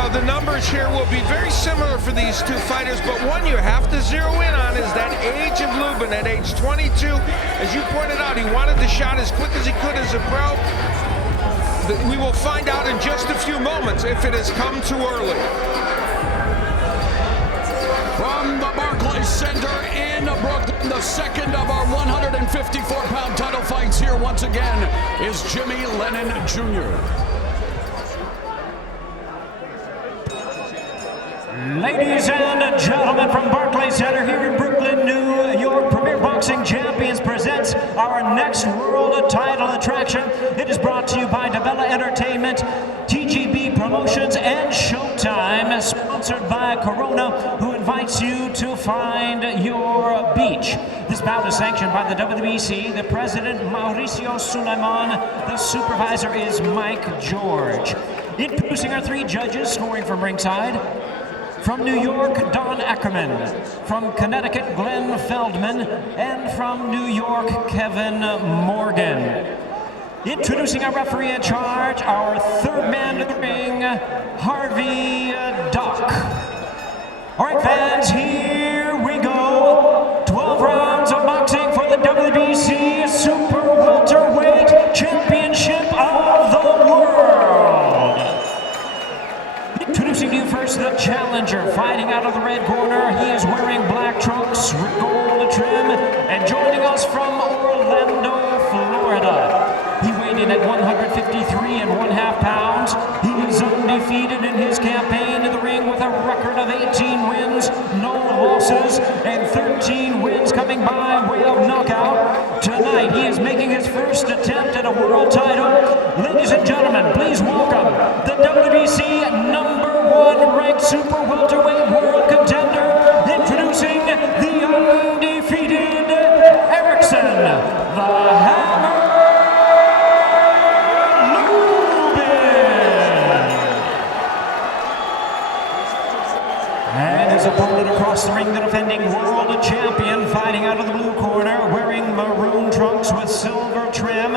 Well, the numbers here will be very similar for these two fighters, but one you have to zero in on is that age of Lubin at age 22. As you pointed out, he wanted the shot as quick as he could as a pro. We will find out in just a few moments if it has come too early. From the Barclays Center in Brooklyn, the second of our 154-pound title fights here once again is Jimmy Lennon Jr. Ladies and gentlemen, from Barclays Center here in Brooklyn, New York, Premier Boxing Champions presents our next world title attraction. It is brought to you by Davella Entertainment, TGB Promotions, and Showtime, sponsored by Corona, who invites you to find your beach. This bout is sanctioned by the WBC, the president, Mauricio Suleiman, the supervisor is Mike George. Introducing our three judges, scoring from ringside. From New York, Don Ackerman. From Connecticut, Glenn Feldman. And from New York, Kevin Morgan. Introducing our referee in charge, our third man to the ring, Harvey Dock. All right, fans, here we go. 12 rounds of boxing for the WBC Super Welterweight Championship of the World. Introducing you first, the challenger, fighting out of the red corner. He is wearing black trunks with gold trim, and joining us from Orlando, Florida. He weighed in at 153.5 pounds. He is undefeated in his campaign in the ring with a record of 18 wins, no losses, and 13 wins coming by way of knockout. Tonight, he is making his first attempt at a world title. Ladies and gentlemen, please welcome the WBC #1 ranked super welterweight world contender, introducing the undefeated Erickson, the Hammer Lubin. And his opponent across the ring, the defending world champion, fighting out of the blue corner, wearing maroon trunks with silver trim,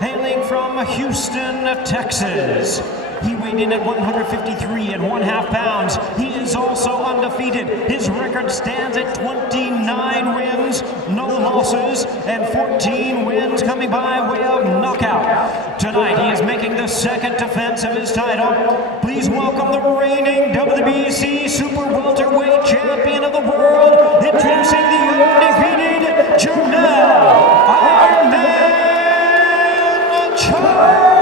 hailing from Houston, Texas. He weighed in at 153.5 pounds. He is also undefeated. His record stands at 29 wins, no losses, and 14 wins coming by way of knockout. Tonight, he is making the second defense of his title. Please welcome the reigning WBC Super Welterweight Champion of the World, introducing the undefeated Jermell Charlo.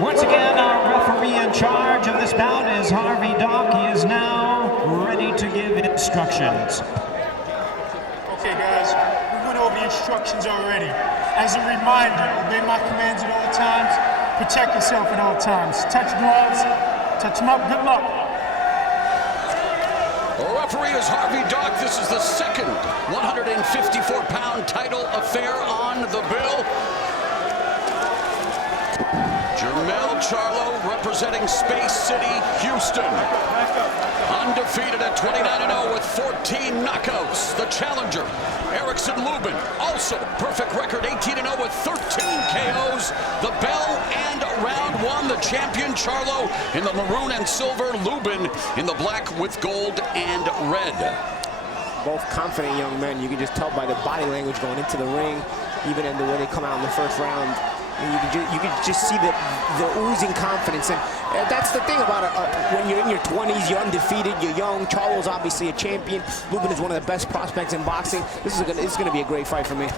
Once again, our referee in charge of this bout is Harvey Dock. He is now ready to give instructions. Okay, guys, we went over the instructions already. As a reminder, obey my commands at all times. Protect yourself at all times. Touch gloves, touch them up, good luck. The referee is Harvey Dock. This is the second 154-pound title affair on the bill. Jermell Charlo representing Space City, Houston. Undefeated at 29-0 with 14 knockouts. The challenger, Erickson Lubin, also perfect record, 18-0 with 13 KOs. The bell and round one, the champion Charlo in the maroon and silver, Lubin in the black with gold and red. Both confident young men. You can just tell by the body language going into the ring, even in the way they come out in the first round. You can just see the oozing confidence, and that's the thing about it. When you're in your 20s, you're undefeated, you're young. Charlo's obviously a champion. Lubin is one of the best prospects in boxing. This is gonna be a great fight for me.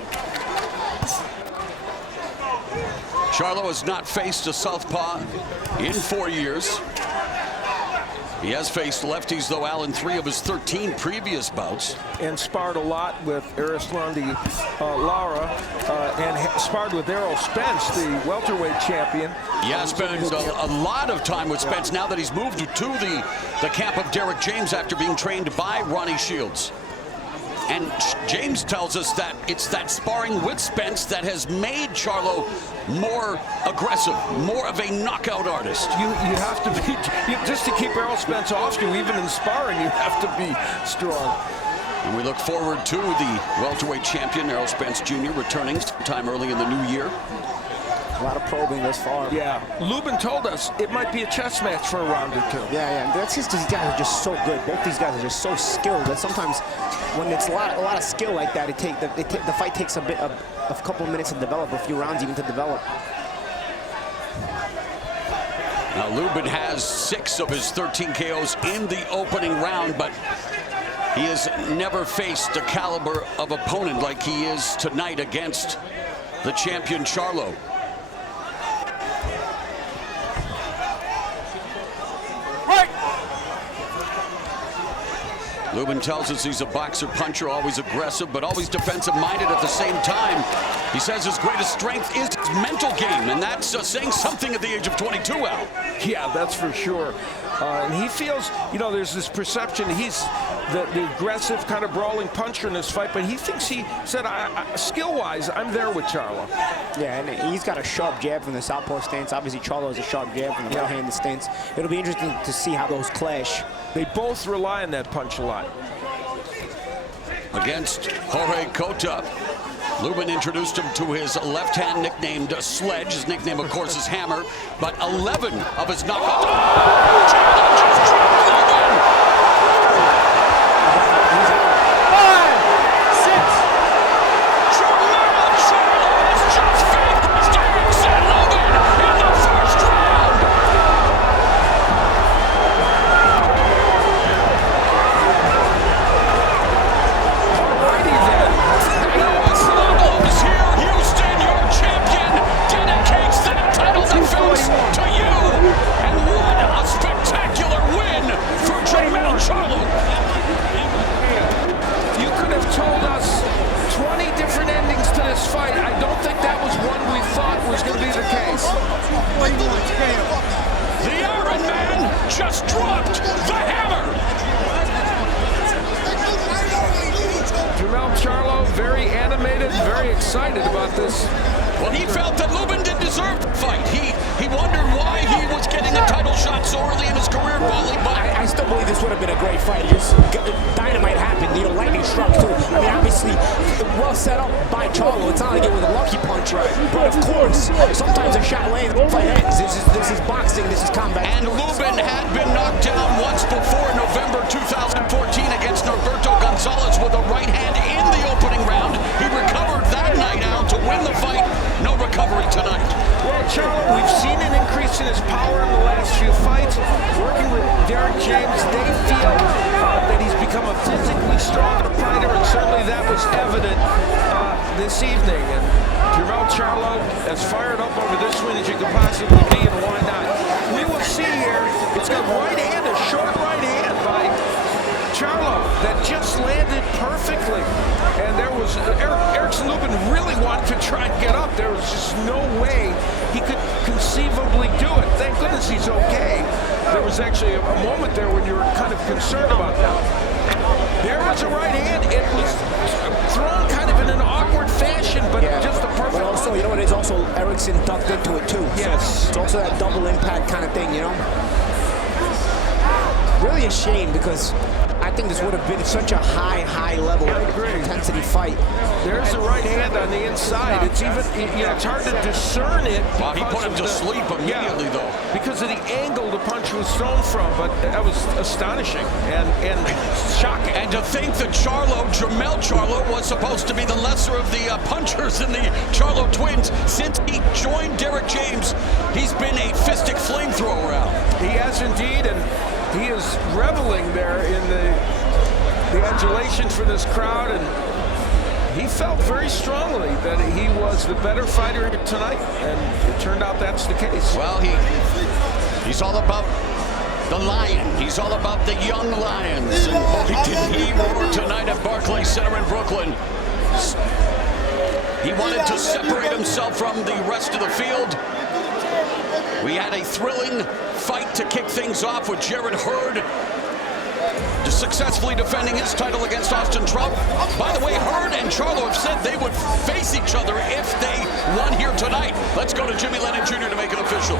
Charlo has not faced a southpaw in 4 years. He has faced lefties, though, Al, in 3 of his 13 previous bouts. And sparred a lot with Erickson Lara, and sparred with Errol Spence, the welterweight champion. Yeah, spent a lot of time with Spence now that he's moved to the camp of Derek James after being trained by Ronnie Shields. And James tells us that it's that sparring with Spence that has made Charlo more aggressive, more of a knockout artist. You have to be, just to keep Errol Spence off you, even in sparring, you have to be strong. And we look forward to the welterweight champion, Errol Spence Jr., returning sometime early in the new year. A lot of probing thus far. Yeah, Lubin told us it might be a chess match for a round or two. Yeah. That's just these guys are just so good. Both these guys are just so skilled that sometimes when it's a lot of skill like that, the fight takes a couple of minutes to develop, a few rounds even to develop. Now Lubin has 6 of his 13 KOs in the opening round, but he has never faced a caliber of opponent like he is tonight against the champion Charlo. Lubin tells us he's a boxer puncher, always aggressive, but always defensive-minded at the same time. He says his greatest strength is his mental game, and that's saying something at the age of 22, Al. Yeah, that's for sure. And he feels, you know, there's this perception he's the aggressive kind of brawling puncher in this fight, but he thinks he said, skill-wise, I'm there with Charlo. Yeah, and he's got a sharp jab from the southpaw stance. Obviously, Charlo has a sharp jab from the right-handed stance. It'll be interesting to see how those clash. They both rely on that punch a lot. Against Jorge Cota, Lubin introduced him to his left hand nicknamed Sledge. His nickname, of course, is Hammer. But 11 of his knockouts. Challenges Lubin! 5, 6. Jermell Charlo has just finished Erickson Lubin in the first round. Alrighty then. Lewis Lubin's here, Houston, your champion, dedicates that title defense to you. And what a spectacular win for Jermell Charlo. You could have told us 20 different endings to this fight. I don't think that was one we thought was going to be the case. The Iron Man just dropped the hammer. Jermell Charlo, very animated, very excited about this. Well, he felt that Lubin didn't deserve the fight. He wondered why he was getting a title shot so early in his career, Bolly, but I still believe this would have been a great fight. Just dynamite happened. You know, lightning struck too. I mean, obviously, well set up by Charlo. It's not like it was a lucky punch, right? But of course, sometimes a shot lands, the fight ends. This is boxing. This is combat. and Lubin had been knocked down once before in November 2014 against Norberto Gonzalez with a right hand in the opening round. He recovered that night out to win the fight. No recovery tonight. Well, Charlo, we've seen an increase in his power in the last few fights. Working with Derek James, they feel that he's become a physically stronger fighter, and certainly that was evident this evening. And Jermell Charlo as fired up over this win as you could possibly be, and why not? We will see here. It's got right hand, a short right hand by Charlo that just landed perfectly. And there was Erickson Lubin really wanted to try and get up. There was just no way he could conceivably do it. Thank goodness he's okay. There was actually a moment there when you were kind of concerned about that. There was a right hand. It was thrown kind of in an awkward fashion, but just a perfect. But also, you know what? It's also Erickson ducked into it too. Yes. So it's also that double impact kind of thing, you know. Really a shame because I think this would have been such a high level intensity fight. There's the right hand on the inside. It's even, you know, it's hard to discern it. Well, he put him to sleep immediately, though. Because of the angle the punch was thrown from, but that was astonishing and shocking. And to think that Jermell Charlo was supposed to be the lesser of the punchers in the Charlo twins. Since he joined Derek James, he's been a fistic flamethrower out. He has indeed, and he is reveling there in the adulation for this crowd, and he felt very strongly that he was the better fighter tonight, and it turned out that's the case. Well, he's all about the lion. He's all about the young lions. And boy, did he roar tonight at Barclays Center in Brooklyn. He wanted to separate himself from the rest of the field. We had a thrilling fight to kick things off with Jarrett Hurd successfully defending his title against Austin Trout. By the way, Hurd and Charlo have said they would face each other if they won here tonight. Let's go to Jimmy Lennon Jr. to make it official.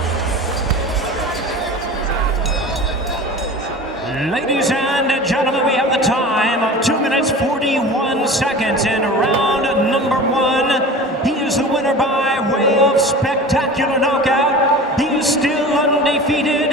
Ladies and gentlemen, we have the time of 2 minutes 41 seconds in round number 1. He is the winner by way of spectacular spectacular knockout. He is still undefeated